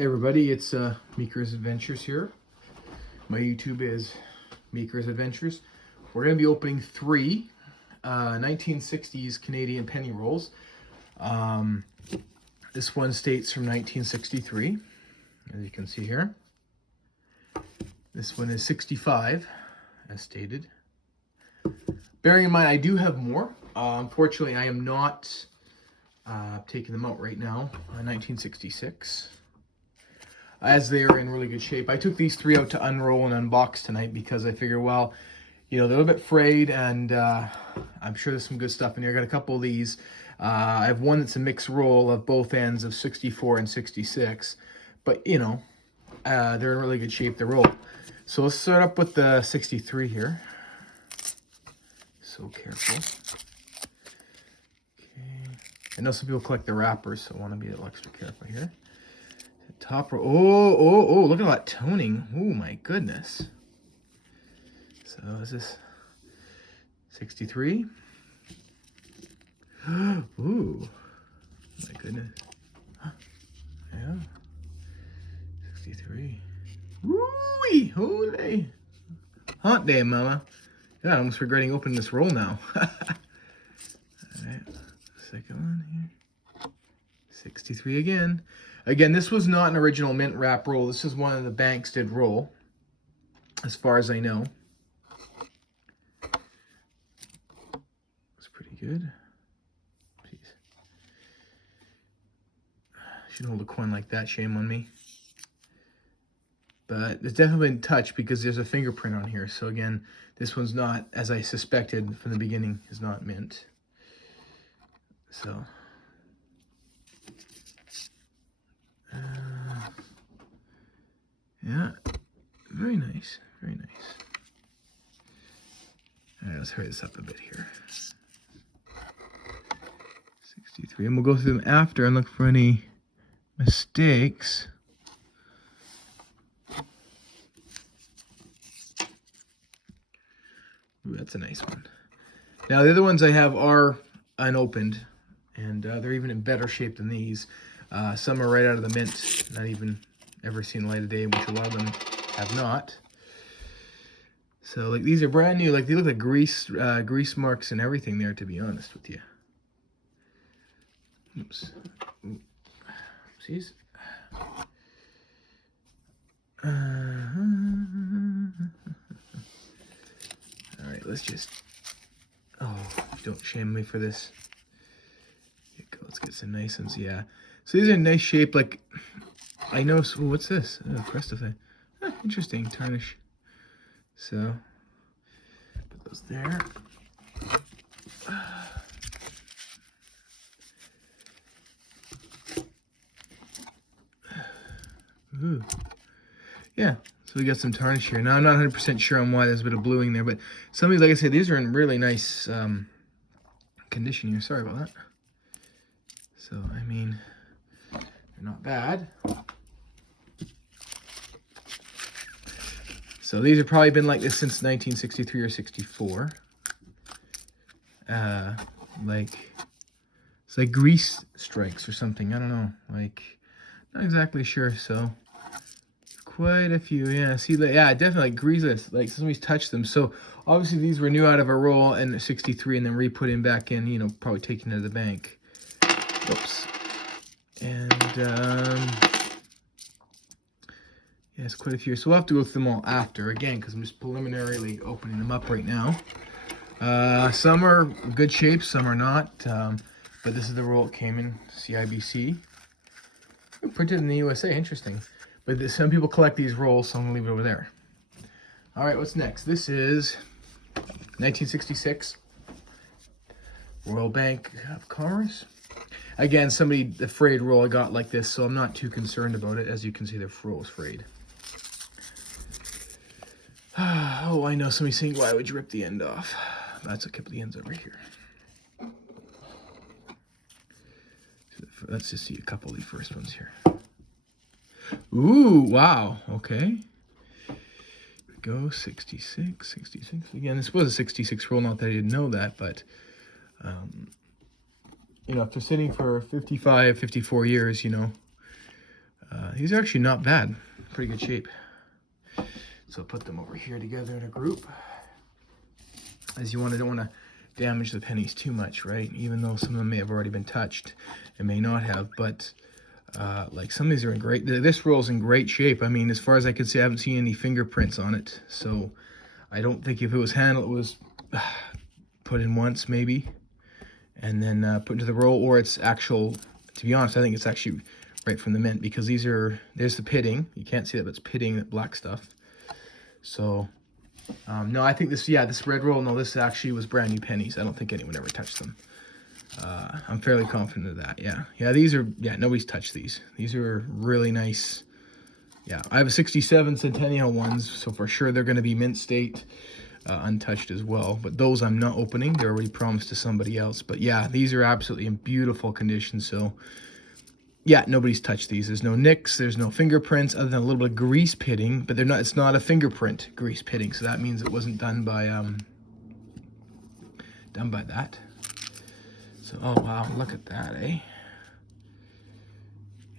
Hey everybody, it's Meeker's Adventures here. My YouTube is Meeker's Adventures. We're going to be opening three 1960s Canadian penny rolls. This one states from 1963, as you can see here. This one is 65, as stated. Bearing in mind, I do have more. Unfortunately, I am not taking them out right now. 1966. As they are in really good shape. I took these three out to unroll and unbox tonight because I figure, well, you know, they're a little bit frayed, and I'm sure there's some good stuff in here. I got a couple of these. I have one that's a mixed roll of both ends of 64 and 66, but you know, they're in really good shape to roll. So let's start up with the 63 here. So careful. Okay. I know some people collect the wrappers, so I want to be a little extra careful here. Top row. Oh, look at all that toning. Oh my goodness. So is this 63? Ooh, my goodness. Yeah. 63. Woo-wee, holy. Hot day, mama. Yeah, I'm almost regretting opening this roll now. Alright, second one here. 63 again. Again, this was not an original mint wrap roll. This is one of the banks did roll, as far as I know. It's pretty good. Jeez. Shouldn't hold a coin like that, shame on me. But it's definitely been touched because there's a fingerprint on here. So again, this one's not, as I suspected from the beginning, is not mint. So... yeah, very nice, very nice. All right, let's hurry this up a bit here. 63, and we'll go through them after and look for any mistakes. Ooh, that's a nice one. Now, the other ones I have are unopened, and they're even in better shape than these. Some are right out of the mint, not even ever seen the light of day, which a lot of them have not. So, like, these are brand new. Like, they look like grease marks and everything there, to be honest with you. Oops. Ooh. Oopsies. All right, let's just... oh, don't shame me for this. Here we go. Let's get some nice ones. Yeah. So these are in nice shape. Like, I know. Oh, what's this? Oh, Crestify. Interesting. Tarnish. So, put those there. Ooh. Yeah. So we got some tarnish here. Now, I'm not 100% sure on why there's a bit of bluing there, but some of these, like I said, these are in really nice condition here. Sorry about that. So, I mean, they're not bad. So these have probably been like this since 1963 or 64. Like, it's like grease strikes or something. I don't know. Like, not exactly sure. So, quite a few. Yeah, see, yeah, definitely like greaseless. Like, somebody's touched them. So, obviously, these were new out of a roll in 63 and then re-put in back in, you know, probably taken to the bank. Oops. And, yeah, it's quite a few. So we'll have to go through them all after, again, because I'm just preliminarily opening them up right now. Some are good shape, some are not. But this is the roll it came in, CIBC. Printed in the USA, interesting. But some people collect these rolls, so I'm going to leave it over there. All right, what's next? This is 1966 Royal Bank of Commerce. Again, the frayed roll I got like this, so I'm not too concerned about it. As you can see, the roll is frayed. Oh, I know somebody's saying, why would you rip the end off? That's a couple of the ends over here. Let's just see a couple of the first ones here. Ooh, wow, okay. Here we go, 66. Again, this was a 66 roll, not that I didn't know that, but... you know, if they're sitting for 55, 54 years, you know, These are actually not bad. Pretty good shape. So I'll put them over here together in a group. As don't want to damage the pennies too much, right? Even though some of them may have already been touched, it may not have, but like some of these are in great, this roll's in great shape. I mean, as far as I can see, I haven't seen any fingerprints on it. So I don't think if it was handled, it was put in once maybe, and then put into the roll, or it's actual, to be honest, I think it's actually right from the mint, because there's the pitting. You can't see that, but it's pitting, that black stuff. So, no, I think this red roll, no, this actually was brand new pennies. I don't think anyone ever touched them. I'm fairly confident of that, yeah. Yeah, these are, nobody's touched these. These are really nice. Yeah, I have a 67 Centennial ones, so for sure they're going to be mint state, untouched as well. But those I'm not opening. They're already promised to somebody else. But yeah, these are absolutely in beautiful condition, so yeah, nobody's touched these. There's no nicks, there's no fingerprints, other than a little bit of grease pitting, but it's not a fingerprint grease pitting, so that means it wasn't done by that. So, oh wow, look at that, eh?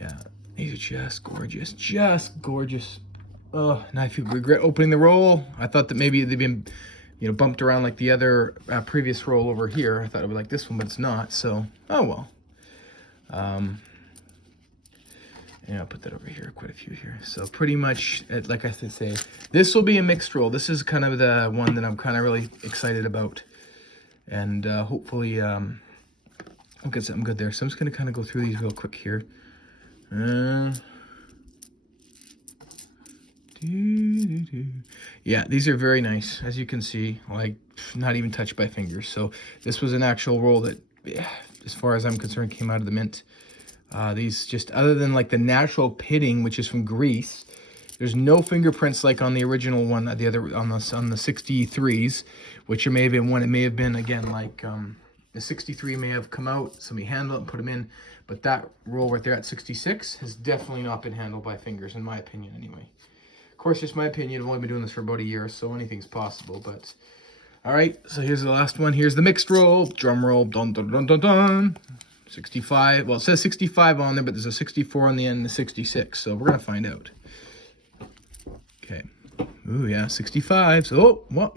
Yeah, these are just gorgeous. Oh, and I feel regret opening the roll. I thought that maybe they'd been, bumped around like the other previous roll over here. I thought it would be like this one, but it's not, so, oh well. Yeah, I'll put that over here, quite a few here. So pretty much, like I say, this will be a mixed roll. This is kind of the one that I'm kind of really excited about. And hopefully I'll get something good there. So I'm just going to kind of go through these real quick here. Yeah, these are very nice, as you can see, like not even touched by fingers. So this was an actual roll that, as far as I'm concerned, came out of the mint. These just, other than like the natural pitting, which is from grease, there's no fingerprints like on the original one, the other on the 63s, which may have been one. It may have been, again, like the 63 may have come out, somebody handled it and put them in, but that roll right there at 66 has definitely not been handled by fingers, in my opinion, anyway. Of course, just my opinion. I've only been doing this for about a year, so anything's possible. But all right, so here's the last one. Here's the mixed roll. Drum roll. Dun dun dun dun dun. 65, well, it says 65 on there, but there's a 64 on the end and a 66, so we're going to find out. Okay. Ooh, yeah, 65. So, what?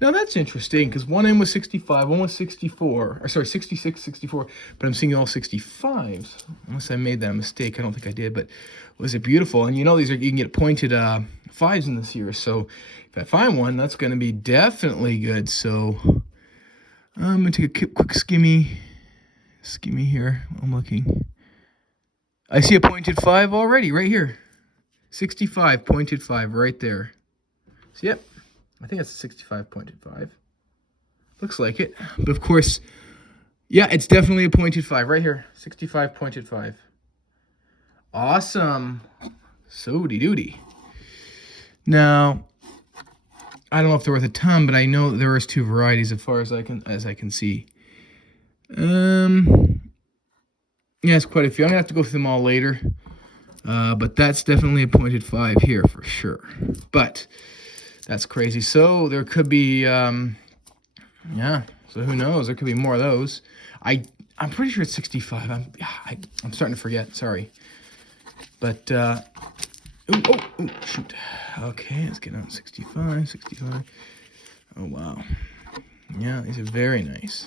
Now, that's interesting, because one end was 65, one was 64, or sorry, 66, 64, but I'm seeing all 65s, unless I made that mistake. I don't think I did, but was it beautiful? And these are, you can get pointed 5s in this year, so if I find one, that's going to be definitely good. So, I'm going to take a quick skimmy here. I'm looking. I see a pointed 5 already right here. 65 pointed 5 right there. So yep, I think that's a 65 pointed 5. Looks like it, but of course, yeah, it's definitely a pointed 5 right here. 65 pointed 5. Awesome. So-de doody. Now, I don't know if they're worth a ton, but I know that there is 2 varieties as far as I can see. Yeah, it's quite a few. I'm gonna have to go through them all later. But that's definitely a pointed 5 here for sure. But that's crazy. So there could be, yeah. So who knows? There could be more of those. I'm pretty sure it's 65. I'm starting to forget. Sorry. But ooh, shoot. Okay, let's get on 65. Oh wow. Yeah, these are very nice.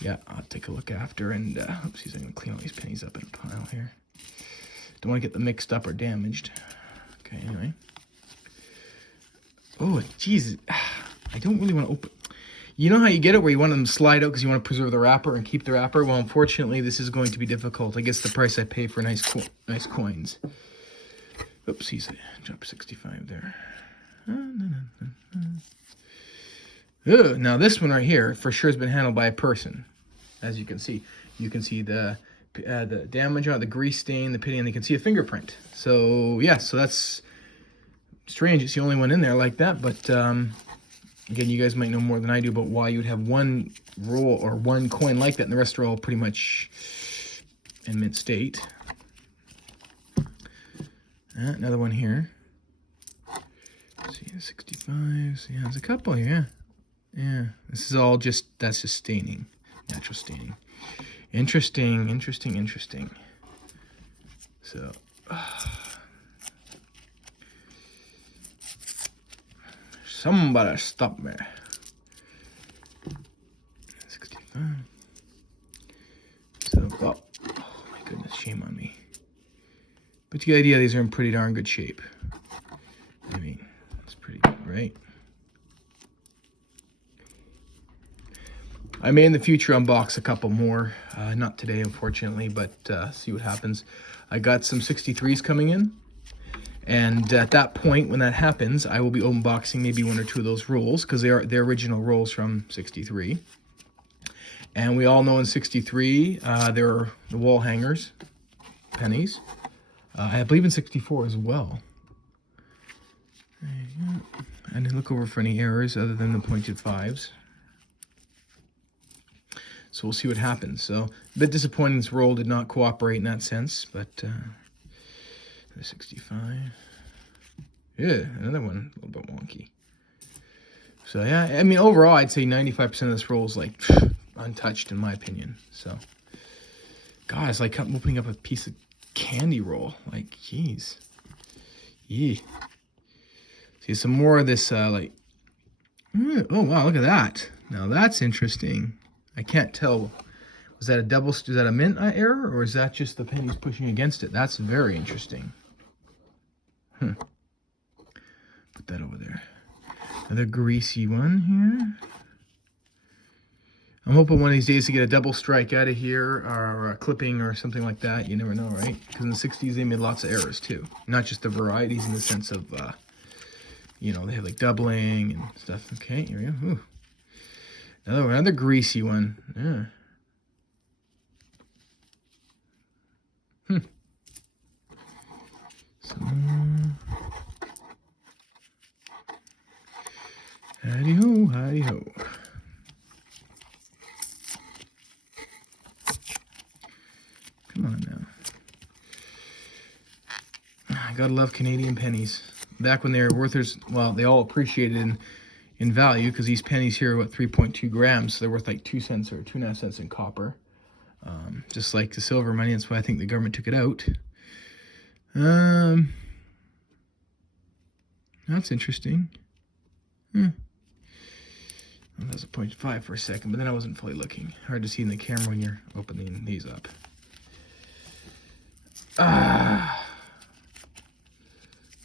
Yeah, I'll take a look after, and oopsies, I'm going to clean all these pennies up in a pile here. Don't want to get them mixed up or damaged. Okay, anyway. Oh, Jesus. I don't really want to open. You know how you get it where you want them to slide out because you want to preserve the wrapper and keep the wrapper? Well, unfortunately, this is going to be difficult. I guess the price I pay for nice coins. Oopsies, I dropped 65 there. Ugh, now this one right here for sure has been handled by a person, as you can see. You can see the damage on the grease stain, the pitting, and you can see a fingerprint. So yeah, so that's strange. It's the only one in there like that. But again, you guys might know more than I do about why you would have one roll or one coin like that, and the rest are all pretty much in mint state. Another one here. Let's see, 65s. Yeah, there's a couple here. Yeah, this is all that's just staining, natural staining. Interesting. So, somebody stop me. 65. So, oh my goodness, shame on me. But you get the idea, these are in pretty darn good shape. I mean, it's pretty good, right? I may in the future unbox a couple more. Not today, unfortunately, but see what happens. I got some 63s coming in. And at that point, when that happens, I will be unboxing maybe one or two of those rolls, because they're original rolls from 63. And we all know in 63, there are the wall hangers, pennies. I believe in 64 as well. There you go. I didn't look over for any errors other than the pointed 5s. So we'll see what happens. So a bit disappointing this roll did not cooperate in that sense, but the 65. Yeah, another one, a little bit wonky. So yeah, I mean, overall, I'd say 95% of this roll is like untouched in my opinion. So, God, it's like opening up a piece of candy roll. Like, jeez. Yeah. See, some more of this, like, oh wow, look at that. Now that's interesting. I can't tell. Was that a mint error, or is that just the pennies pushing against it? That's very interesting. Put that over there. Another greasy one here. I'm hoping one of these days to get a double strike out of here, or a clipping or something like that. You never know, right? Because in the 60s, they made lots of errors too. Not just the varieties in the sense of, you know, they have like doubling and stuff. Okay, here we go. Ooh. Another greasy one. Yeah. Some more. Howdy ho, howdy ho. Come on now. I gotta love Canadian pennies. Back when they were worth, well, they all appreciated in value, because these pennies here are, what, 3.2 grams, so they're worth like 2 cents or 2.5 cents in copper. Just like the silver money, that's why I think the government took it out. That's interesting. That was a 0.5 for a second, but then I wasn't fully looking. Hard to see in the camera when you're opening these up.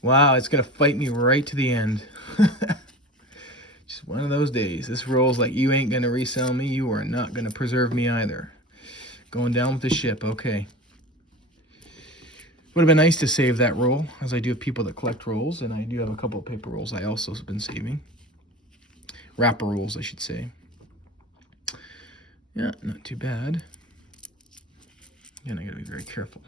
Wow, it's gonna fight me right to the end. Just one of those days. This roll's like, you ain't gonna resell me, you are not gonna preserve me either. Going down with the ship, okay. Would have been nice to save that roll, as I do have people that collect rolls, and I do have a couple of paper rolls I also have been saving. Wrapper rolls, I should say. Yeah, not too bad. Again, I gotta be very careful.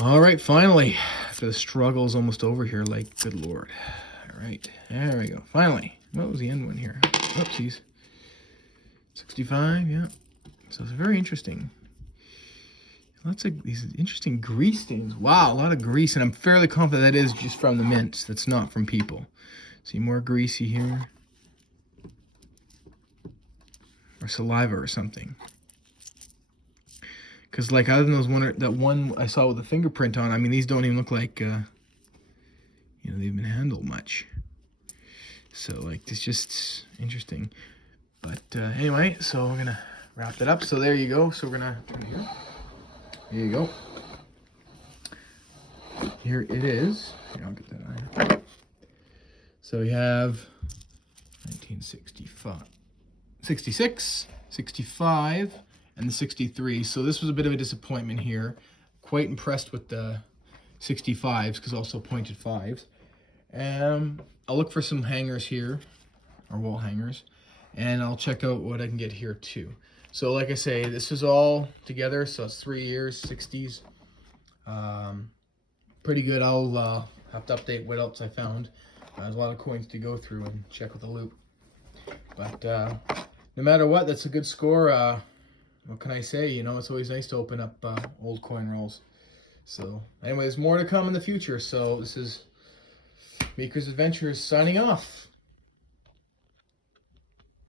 All right, finally, after the struggle is almost over here, like, good Lord. All right, there we go. Finally, what was the end one here? Oopsies. 65, yeah. So it's very interesting. Lots of these interesting grease stains. Wow, a lot of grease, and I'm fairly confident that is just from the mints. That's not from people. See, more greasy here. Or saliva or something. Because, like, other than that one I saw with the fingerprint on, I mean, these don't even look like, you know, they've been handled much. So, like, it's just interesting. But, anyway, so we're going to wrap that up. So, there you go. So, we're going to turn it here. Here you go. Here it is. Here, I'll get that iron. So, we have 1965, 66, 65, and the 63. So this was a bit of a disappointment here. Quite impressed with the 65s, because also pointed 5s. I'll look for some hangers here, or wall hangers, and I'll check out what I can get here too. So like I say, this is all together, so it's 3 years, 60s. Pretty good. I'll have to update what else I found. There's a lot of coins to go through and check with the loop. But no matter what, that's a good score. What can I say? You know, it's always nice to open up old coin rolls. So, anyways, more to come in the future. So, this is Meeker's Adventures signing off.